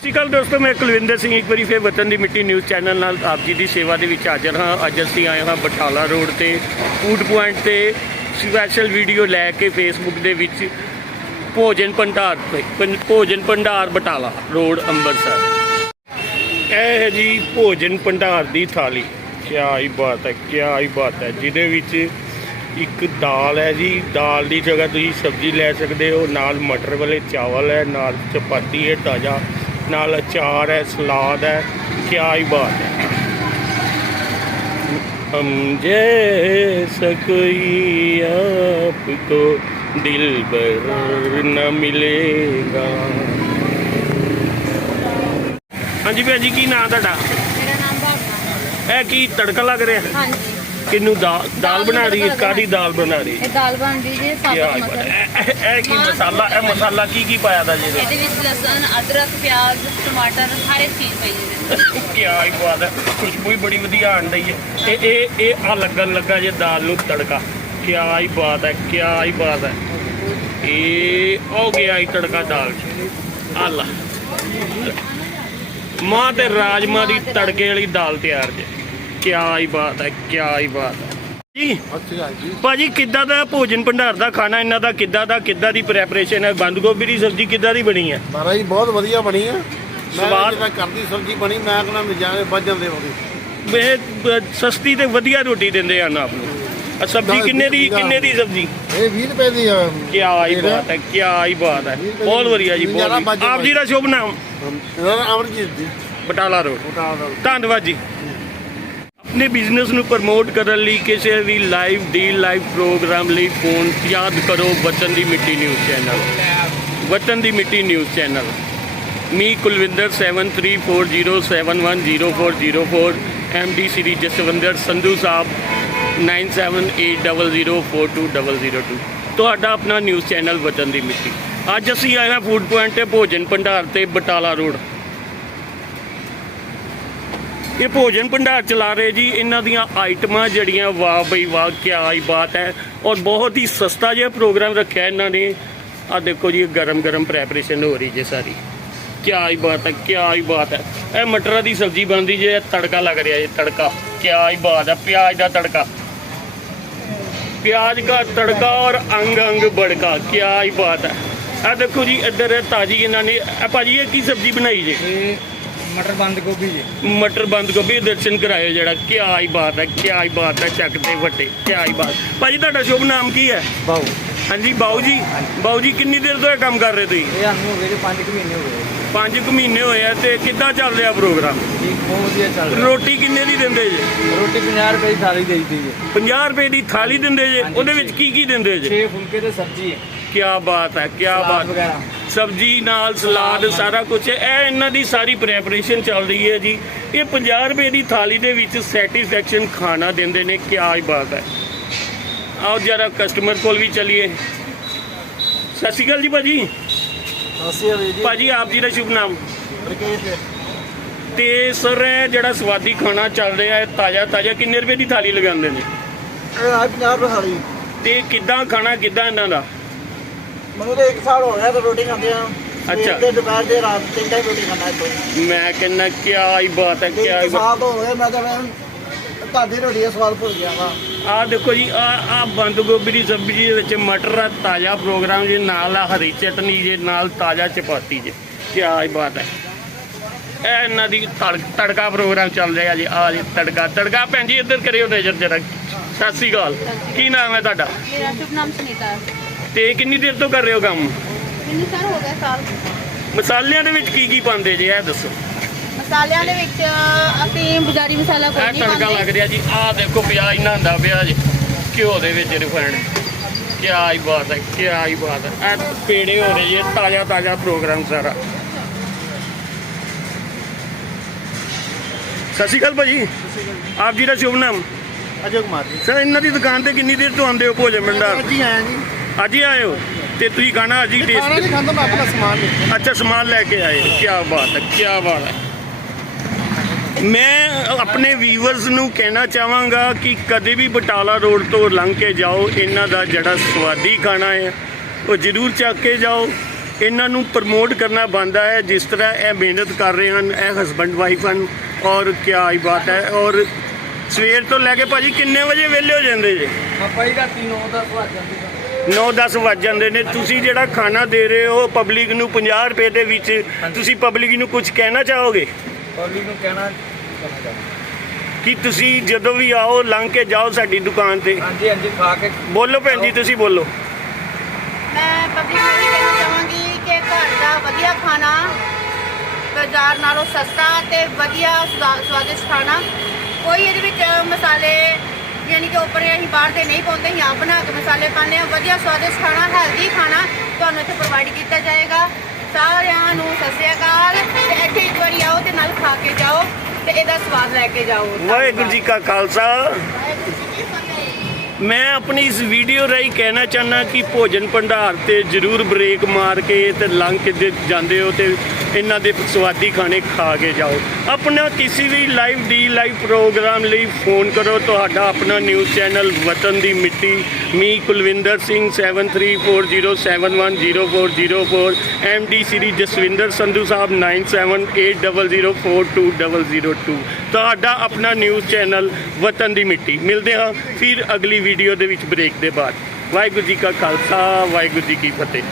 ਸਤਿ ਸ਼੍ਰੀ ਅਕਾਲ ਦੋਸਤੋ, ਮੈਂ ਕੁਲਵਿੰਦਰ ਸਿੰਘ ਇੱਕ ਵਾਰੀ ਫੇਰ ਵਤਨ ਦੀ ਮਿੱਟੀ ਨਿਊਜ਼ ਚੈਨਲ ਨਾਲ ਆਪ ਜੀ ਦੀ ਸੇਵਾ ਦੇ ਵਿੱਚ ਹਾਜ਼ਰ ਹਾਂ। ਅੱਜ ਅਸੀਂ ਆਏ ਹਾਂ ਬਟਾਲਾ ਰੋਡ ਤੇ, ਫੂਡ ਪੁਆਇੰਟ ਤੇ ਸਪੈਸ਼ਲ ਵੀਡੀਓ ਲੈ ਕੇ ਫੇਸਬੁੱਕ ਦੇ ਵਿੱਚ ਭੋਜਨ ਭੰਡਾਰ ਪੰ- ਭੋਜਨ ਭੰਡਾਰ ਬਟਾਲਾ ਰੋਡ, ਅੰਮ੍ਰਿਤਸਰ। ਇਹ ਹੈ ਜੀ ਭੋਜਨ ਭੰਡਾਰ ਦੀ ਥਾਲੀ। ਕਿਆ ਹੀ ਬਾਤ ਹੈ ਕਿਆ ਹੀ ਬਾਤ ਹੈ। ਜਿਹਦੇ ਵਿੱਚ ਇੱਕ ਦਾਲ ਹੈ ਜੀ। ਦਾਲ ਦੀ ਜਗ੍ਹਾ ਤੁਸੀਂ ਸਬਜ਼ੀ ਲੈ ਸਕਦੇ ਹੋ। ਨਾਲ ਮਟਰ ਵਾਲੇ ਚਾਵਲ ਹੈ, ਨਾਲ ਚਪਾਤੀ ਹੈ ਤਾਜ਼ਾ। ਨਾਲ ਅਚਾਰ ਹੈ ਸਲਾਦ ਹੈ ਕਿਆ ਹੀ ਬਾਤ ਹੈ हम जैसा कोई आपको दिल भर न मिलेगा ਹਾਂਜੀ ਭੈਣ ਜੀ ਕੀ ਨਾਂ ਤੁਹਾਡਾ ਮੇਰਾ ਨਾਮ ਭਾਵਨਾ ਹੈ ਇਹ ਕੀ ਤੜਕਾ ਲੱਗ ਰਿਹਾ ਹਾਂਜੀ ਕਿੰਨੂੰ ਦਾਲ ਦਾਲ ਬਣਾ ਰਹੀ ਹੈ ਕਾਦੀ ਦਾਲ ਬਣਾ ਰਹੀ ਹੈ? ਇਹ ਦਾਲ ਬਣਦੀ ਜੀ ਸਾਬਤ ਮਸਲਾ। ਇਹ ਕੀ ਮਸਾਲਾ ਇਹ ਮਸਾਲਾ। ਕੀ ਕੀ ਪਾਇਆ ਦਾ ਜੀ ਇਹਦੇ? ਵਿੱਚ ਲਸਣ ਅਦਰਕ ਪਿਆਜ਼ ਟਮਾਟਰ ਹਰ ਇੱਕ ਚੀਜ਼ ਪਈ ਹੈ ਕੀ ਆਈ ਬਾਤ ਹੈ। ਖੁਸ਼ਬੂ ਹੀ ਬੜੀ ਵਧੀਆ ਆਣ ਰਹੀ ਹੈ। ਇਹ ਇਹ ਇਹ ਆ ਲੱਗਣ ਲੱਗਾ ਜੇ ਦਾਲ ਨੂੰ ਤੜਕਾ। ਕੀ ਆਈ ਬਾਤ ਹੈ ਕੀ ਆਈ ਬਾਤ ਹੈ। ਇਹ ਹੋ ਗਿਆ ਹੀ ਤੜਕਾ ਦਾਲ ਚ। ਆਲਾ ਮਾਂ ਤੇ ਰਾਜਮਾ ਦੀ ਤੜਕੇ ਵਾਲੀ ਦਾਲ ਤਿਆਰ ਜੇ। ਕੀ ਆਈ ਬਾਤ ਹੈ ਕੀ ਆਈ ਬਾਤ ਹੈ। ਜੀ ਭਾਜੀ ਕਿੱਦਾਂ ਦਾ ਭੋਜਨ ਭੰਡਾਰ ਦਾ ਖਾਣਾ ਇਹਨਾਂ ਦਾ ਕਿੱਦਾਂ ਦਾ ਕਿੱਦਾਂ ਦੀ ਪ੍ਰੈਪਰੇਸ਼ਨ ਹੈ? ਬੰਦ ਗੋਭੀ ਦੀ ਸਬਜ਼ੀ ਕਿੱਦਾਂ ਦੀ ਬਣੀ ਹੈ? ਮਹਾਰਾਜ ਜੀ ਬਹੁਤ ਵਧੀਆ ਬਣੀ ਮੈਂ ਸਵਾਦ- ਜਿਹੜਾ ਕਰਦੀ ਸਬਜ਼ੀ ਬਣੀ ਮੈਂ ਕਹਿੰਦਾ ਨਜ਼ਾਰੇ ਵੱਜ ਜਾਂਦੇ ਉਹਦੇ। ਇਹ ਸਸਤੀ ਤੇ ਵਧੀਆ ਰੋਟੀ ਦਿੰਦੇ ਹਨ ਆਪ ਨੂੰ। ਸਬਜ਼ੀ ਕਿੰਨੇ ਦੀ ਕਿੰਨੇ ਦੀ ਸਬਜ਼ੀ? ਇਹ 20 ਰੁਪਏ ਦੀ ਆ। ਕੀ ਆਈ ਬਾਤ ਹੈ ਕੀ ਆਈ ਬਾਤ ਹੈ। ਬਹੁਤ ਵਧੀਆ ਜੀ ਬਹੁਤ। ਆਪ ਜੀ ਦਾ ਸ਼ੁਭ ਨਾਮ? ਅਮਰਜੀਤ ਜੀ। ਬਟਾਲਾ ਰੋਡ। ਦਾ ਧੰਨਵਾਦ ਜੀ। ਆਪਣੇ ਬਿਜ਼ਨਸ ਨੂੰ ਪ੍ਰਮੋਟ ਕਰਨ ਲਈ ਕਿਸੇ ਵੀ ਲਾਈਵ ਡੀਲ ਲਾਈਵ ਪ੍ਰੋਗਰਾਮ ਲਈ ਫੋਨ ਯਾਦ ਕਰੋ ਵਤਨ ਦੀ Mitti news channel Watan Di Mitti news channel ਮੀ ਕੁਲਵਿੰਦਰ 7340710404 ਐਮਡੀ ਸ੍ਰੀ ਜਸਵਿੰਦਰ ਸੰਧੂ ਸਾਹਿਬ 9780042002 ਤੁਹਾਡਾ ਆਪਣਾ ਨਿਊਜ਼ ਚੈਨਲ ਵਤਨ ਦੀ ਮਿੱਟੀ। ਅੱਜ ਅਸੀਂ ਆਏ ਹਾਂ ਫੂਡ ਪੁਆਇੰਟ ਤੇ ਭੋਜਨ ਭੰਡਾਰ ਤੇ ਬਟਾਲਾ ਰੋਡ। ਇਹ ਭੋਜਨ ਭੰਡਾਰ ਚਲਾ ਰਹੇ ਜੀ। ਇਹਨਾਂ ਦੀਆਂ ਆਈਟਮਾਂ ਜਿਹੜੀਆਂ, ਵਾਹ ਬਈ ਵਾਹ ਕੀ ਆਈ ਬਾਤ ਹੈ। ਔਰ ਬਹੁਤ ਹੀ ਸਸਤਾ ਜਿਹਾ ਪ੍ਰੋਗਰਾਮ ਰੱਖਿਆ ਇਹਨਾਂ ਨੇ। ਆ ਦੇਖੋ ਜੀ ਗਰਮ ਗਰਮ ਪ੍ਰੈਪਰੇਸ਼ਨ ਹੋ ਰਹੀ ਜੇ ਸਾਰੀ। ਕੀ ਆਈ ਬਾਤ ਹੈ ਕੀ ਆਈ ਬਾਤ ਹੈ। ਇਹ ਮਟਰਾਂ ਦੀ ਸਬਜ਼ੀ ਬਣਦੀ ਜੇ ਤੜਕਾ ਲੱਗ ਰਿਹਾ ਜੇ, ਤੜਕਾ। ਕੀ ਆਈ ਬਾਤ ਹੈ, ਪਿਆਜ਼ ਦਾ ਤੜਕਾ। ਪਿਆਜ਼ ਦਾ ਤੜਕਾ ਔਰ ਅੰਗ ਅੰਗ ਬੜਕਾ ਕੀ ਆਈ ਬਾਤ ਹੈ। ਆ ਦੇਖੋ ਜੀ, ਇੱਧਰ ਤਾਜੀ ਇਹਨਾਂ ਨੇ ਆ ਭਾਜੀ ਇਹ ਕੀ ਸਬਜ਼ੀ ਬਣਾਈ ਜੇ? ਮਟਰ ਬੰਦ ਗੋਭੀ ਜੀ। ਮਟਰ ਬੰਦ ਗੋਭੀ ਦਰਸ਼ਨ ਕਰਾਏ ਜਿਹੜਾ ਕੀ ਹੀ ਬਾਤ ਹੈ ਕੀ ਹੀ ਬਾਤ ਹੈ ਚੱਕ ਤੇ ਵੱਟੇ ਕੀ ਹੀ ਬਾਤ। ਭਾਜੀ ਤੁਹਾਡਾ ਸ਼ੁਭ ਨਾਮ ਕੀ ਹੈ? ਬਾਉ ਹਾਂਜੀ ਬਾਊ ਜੀ। ਬਾਊ ਜੀ ਕਿੰਨੀ ਦੇਰ ਤੋਂ ਇਹ ਕੰਮ ਕਰ ਰਹੇ ਤੁਸੀਂ? ਇਹ ਸਾਨੂੰ ਹੋ ਗਏ ਜੀ 5 ਮਹੀਨੇ ਹੋ ਗਏ। 5 ਕੁ ਮਹੀਨੇ ਹੋਏ ਆ ਤੇ ਕਿੱਦਾਂ ਚੱਲ ਰਿਹਾ ਪ੍ਰੋਗਰਾਮ? ਜੀ ਬਹੁਤ ਵਧੀਆ ਚੱਲ ਰਿਹਾ। ਰੋਟੀ ਕਿੰਨੇ ਦੀ ਦਿੰਦੇ ਜੇ? ਰੋਟੀ 50 ਰੁਪਏ ਦੀ ਥਾਲੀ ਦੇਈ ਦੀ ਜੀ। 50 ਰੁਪਏ ਦੀ ਥਾਲੀ ਦਿੰਦੇ ਜੇ? ਉਹਦੇ ਵਿੱਚ ਕੀ ਕੀ ਦਿੰਦੇ ਜੇ? 6 ਫੁਲਕੇ ਤੇ ਸਬਜ਼ੀ ਹੈ। ਕੀ ਬਾਤ ਹੈ ਕੀ ਬਾਤ। ਵਗੈਰਾ। ਸਬਜੀ ਨਾਲ ਸਲਾਦ ਸਾਰਾ ਕੁਝ ਇਹ ਇਹਨਾਂ ਦੀ ਸਾਰੀ ਪ੍ਰੈਪਰੇਸ਼ਨ ਚੱਲ ਰਹੀ ਹੈ ਜੀ। ਇਹ 50 ਰੁਪਏ ਦੀ ਥਾਲੀ ਦੇ ਵਿੱਚ ਸੈਟੀਸਫੈਕਸ਼ਨ ਖਾਣਾ ਦਿੰਦੇ ਨੇ ਕੀ ਬਾਤ ਹੈ। ਆਓ ਜਰਾ ਕਸਟਮਰ ਕੋਲ ਵੀ ਚਲਿਏ। ਸਤਿ ਸ਼੍ਰੀ ਅਕਾਲ ਜੀ ਭਾਜੀ। ਅਸੀਂ ਵੀ ਜੀ। ਭਾਜੀ ਆਪ ਜੀ ਦਾ ਸ਼ੁਭ ਨਾਮ? ਤੇ ਸਰ ਇਹ ਜਿਹੜਾ ਸਵਾਦੀ ਖਾਣਾ ਚੱਲ ਰਿਹਾ ਹੈ ਤਾਜ਼ਾ ਤਾਜ਼ਾ ਕਿੰਨੇ ਰੁਪਏ ਦੀ ਥਾਲੀ ਲਗਾਉਂਦੇ ਨੇ? ਇਹ ਆ 50 ਰੁਪਏ ਸਾਰੀ ਤੇ ਕਿੱਦਾਂ ਖਾਣਾ ਕਿੱਦਾਂ ਇਹਨਾਂ ਦਾ? ਮੈਨੂੰ ਤਾਂ 1 ਸਾਲ ਹੋ ਗਿਆ ਤੇ ਰੋਟੀ ਖਾਂਦੇ ਆ ਅੱਛਾ। ਤੇ ਦੁਪਹਿਰ ਦੇ ਰਾਤ ਤਿੰਨ ਟਾਈਮ ਰੋਟੀ ਖਾਣਾ ਇੱਥੇ ਮੈਂ ਕਹਿੰਦਾ ਕੀ ਹੀ ਬਾਤ ਹੈ ਕੀ ਬਾਤ ਸਾਲ ਹੋ ਗਿਆ ਮੈਂ ਤਾਂ ਤੁਹਾਡੀ ਰੋਟੀ ਦਾ ਸਵਾਦ ਭੁੱਲ ਗਿਆ ਵਾ। ਆ ਦੇਖੋ ਜੀ ਆ ਆ ਬੰਦ ਗੋਭੀ ਦੀ ਸਬਜ਼ੀ ਦੇ ਵਿੱਚ ਮਟਰ ਆ ਤਾਜ਼ਾ ਪ੍ਰੋਗਰਾਮ ਜੀ ਨਾਲ ਆ ਹਰੀ ਚਟਨੀ ਜੀ ਨਾਲ ਤਾਜ਼ਾ ਚਪਾਤੀ ਜੀ। ਕੀ ਹੀ ਬਾਤ ਹੈ। ਇਹ ਇਹਨਾਂ ਦੀ ਤੜਕਾ ਪ੍ਰੋਗਰਾਮ ਚੱਲ ਰਿਹਾ ਜੀ ਆ ਜੀ ਤੜਕਾ। ਤੜਕਾ ਭੈਣ ਜੀ ਇੱਧਰ ਕਰਿਓ ਨਜ਼ਰ ਜਰਾ। ਸਤਿ ਸ਼੍ਰੀ ਅਕਾਲ। ਕੀ ਨਾਮ ਹੈ ਤੁਹਾਡਾ? ਮੇਰਾ ਸ਼ੁਭ ਨਾਮ ਸੁਨੀਤਾ। ਹੈ ਤੇ ਕਿੰਨੀ ਦੇਰ ਤੋਂ ਕਰ ਰਹੇ ਹੋ ਕੰਮ? ਮੈਨੂੰ ਸਰ ਹੋ ਗਿਆ ਸਾਲ। ਮਸਾਲਿਆਂ ਦੇ ਵਿੱਚ ਕੀ ਕੀ ਪਾਉਂਦੇ ਜੀ ਇਹ ਦੱਸੋ। ਮਸਾਲਿਆਂ ਦੇ ਵਿੱਚ ਅਸੀਂ ਬਜ਼ਾਰੀ ਮਸਾਲਾ ਕੋਈ ਇਹ ਨਹੀਂ ਤੜਕਾ ਲੱਗ ਪਾਉਂਦੇ ਰਿਹਾ ਜੀ। ਆ ਦੇਖੋ ਪਿਆਜ਼ ਨਹਾਉਂਦਾ ਪਿਆ ਜੀ। ਘਿਓ ਦੇ ਵਿੱਚ ਰਿਫਾਈਂਡ ਕੀ ਹੀ ਬਾਤ ਹੈ ਕੀ ਹੀ ਬਾਤ ਹੈ। ਇਹ ਪੇੜੇ ਹੋ ਰਹੇ ਜੀ ਤਾਜ਼ਾ ਤਾਜ਼ਾ ਪ੍ਰੋਗਰਾਮ ਸਾਰਾ। ਸਤਿ ਸ਼੍ਰੀ ਅਕਾਲ ਭਾਜੀ। ਆਪ ਜੀ ਦਾ ਸ਼ੁਭ ਨਾਮ? ਅਜੇ ਕੁਮਾਰ ਜੀ। ਸਰ ਇਹਨਾਂ ਦੀ ਦੁਕਾਨ ਤੇ ਕਿੰਨੀ ਦੇਰ ਤੋਂ ਆਉਂਦੇ ਹੋ ਭੋਜਨ ਭੰਡਾਰ? ਜੀ ਆਇਆ ਜੀ। ਅੱਜ ਹੀ ਆਏ ਹੋ? ਤੇ ਤੁਸੀਂ ਖਾਣਾ ਅੱਜ ਹੀ ਖਾਣਾ ਟੇਸਟ ਨਹੀਂ ਖਾਂਦਾ ਮੈਂ ਆਪਣਾ ਸਮਾਨ ਨਹੀਂ ਅੱਛਾ ਸਮਾਨ ਲੈ ਕੇ ਆਏ ਕੀ ਬਾਤ ਹੈ ਕੀ ਬਾਤ ਹੈ। ਮੈਂ ਆਪਣੇ ਵੀਵਰਸ ਨੂੰ ਕਹਿਣਾ ਚਾਹਾਂਗਾ ਕਿ ਕਦੇ ਵੀ ਬਟਾਲਾ ਰੋਡ ਤੋਂ ਲੰਘ ਕੇ ਜਾਓ। ਇਹਨਾਂ ਦਾ ਜਿਹੜਾ ਸਵਾਦੀ ਖਾਣਾ ਹੈ ਉਹ ਜ਼ਰੂਰ ਚੱਕ ਕੇ ਜਾਓ। ਇਹਨਾਂ ਨੂੰ ਪ੍ਰਮੋਟ ਕਰਨਾ ਬੰਦਾ ਹੈ। ਜਿਸ ਤਰ੍ਹਾਂ ਇਹ ਮਿਹਨਤ ਕਰ ਰਹੇ ਹਨ ਇਹ ਹਸਬੰਡ ਵਾਈਫ ਹਨ ਔਰ ਹੀ ਬਾਤ ਹੈ। ਔਰ ਸਵੇਰ ਤੋਂ ਲੈ ਕੇ ਭਾਜੀ ਕਿੰਨੇ ਵਜੇ ਵਿਹਲੇ ਹੋ ਜਾਂਦੇ ਜੇ? ਆਪਾਂ ਹੀ ਰਾਤੀ 9 10 ਵਜ ਜਾਂਦੀ। 9-10 ਵੱਜ ਜਾਂਦੇ ਨੇ। ਤੁਸੀਂ ਜਿਹੜਾ ਖਾਣਾ ਦੇ ਰਹੇ ਹੋ ਪਬਲਿਕ ਨੂੰ 50 ਰੁਪਏ ਦੇ ਵਿੱਚ ਤੁਸੀਂ ਪਬਲਿਕ ਨੂੰ ਕੁਝ ਕਹਿਣਾ ਚਾਹੋਗੇ? ਪਬਲਿਕ ਨੂੰ ਕਹਿਣਾ। ਕਿ ਤੁਸੀਂ ਜਦੋਂ ਵੀ ਆਓ ਲੰਘ ਕੇ ਜਾਓ ਸਾਡੀ ਦੁਕਾਨ ਤੇ। ਹਾਂਜੀ ਹਾਂਜੀ ਖਾ ਕੇ। ਬੋਲੋ ਭੈਣ ਜੀ ਤੁਸੀਂ ਬੋਲੋ। ਮੈਂ ਪਬਲਿਕ ਨੂੰ ਇਹ ਕਹਿਣਾ ਚਾਹਾਂਗੀ ਕਿ ਘਰ ਦਾ ਵਧੀਆ ਖਾਣਾ ਬਾਜ਼ਾਰ ਨਾਲੋਂ ਸਸਤਾ ਤੇ ਵਧੀਆ ਸਵਾ- ਸਵਾਦਿਸ਼ਟ ਖਾਣਾ ਕੋਈ ਇਹਦੇ ਵਿੱਚ ਮਸਾਲੇ ਯਾਨੀ ਕਿ ਉੱਪਰ ਅਸੀਂ ਬਾਹਰ ਦੇ ਨਹੀਂ ਪਾਉਂਦੇ ਅਸੀਂ ਆਪ ਬਣਾ ਕੇ ਮਸਾਲੇ ਪਾਉਂਦੇ ਹਾਂ। ਵਧੀਆ ਸਵਾਦਿਸ਼ਟ ਖਾਣਾ ਹੈਲਦੀ ਖਾਣਾ ਤੁਹਾਨੂੰ ਇੱਥੇ ਪ੍ਰੋਵਾਈਡ ਕੀਤਾ ਜਾਏਗਾ। ਸਾਰਿਆਂ ਨੂੰ ਸਤਿ ਸ਼੍ਰੀ ਅਕਾਲ। ਤੇ ਇੱਥੇ ਇੱਕ ਵਾਰੀ ਆਓ ਤੇ ਨਾਲ ਖਾ ਕੇ ਜਾਓ ਤੇ ਇਹਦਾ ਸਵਾਦ ਲੈ ਕੇ ਜਾਓ। ਵਾਹਿਗੁਰੂ ਜੀ ਕਾ ਖਾਲਸਾ ਵਾਹਿਗੁਰੂ ਜੀ ਕੀ ਫਤਿਹ ਮੈਂ ਆਪਣੀ ਇਸ ਵੀਡੀਓ ਰਾਹੀਂ ਕਹਿਣਾ ਚਾਹੁੰਦਾ ਕਿ ਭੋਜਨ ਭੰਡਾਰ ਤੇ ਜ਼ਰੂਰ ਬ੍ਰੇਕ ਮਾਰ ਕੇ ਤੇ ਲੰਘ ਕੇ ਜਾਂਦੇ ਹੋ ਤੇ ਇਹਨਾਂ ਦੇ ਸਵਾਦੀ ਖਾਣੇ ਖਾ ਕੇ ਜਾਓ। ਆਪਣਾ ਕਿਸੇ ਵੀ ਲਾਈਵ ਡੀ ਲਾਈਵ ਪ੍ਰੋਗਰਾਮ ਲਈ ਫੋਨ ਕਰੋ। ਤੁਹਾਡਾ ਆਪਣਾ ਨਿਊਜ਼ ਚੈਨਲ ਵਤਨ ਦੀ ਮਿੱਟੀ। ਮੀ ਕੁਲਵਿੰਦਰ ਸਿੰਘ 7340710404 ਐਮਡੀ ਸ੍ਰੀ ਜਸਵਿੰਦਰ ਸੰਧੂ ਸਾਹਿਬ 9780042002 ਤੁਹਾਡਾ ਆਪਣਾ ਨਿਊਜ਼ ਚੈਨਲ ਵਤਨ ਦੀ ਮਿੱਟੀ। ਮਿਲਦੇ ਹਾਂ ਫਿਰ ਅਗਲੀ ਵੀਡੀਓ ਦੇ ਵਿੱਚ ਬ੍ਰੇਕ ਦੇ ਬਾਅਦ। ਵਾਹਿਗੁਰੂ ਜੀ ਕਾ ਖਾਲਸਾ ਵਾਹਿਗੁਰੂ ਜੀ ਕੀ ਫਤਿਹ।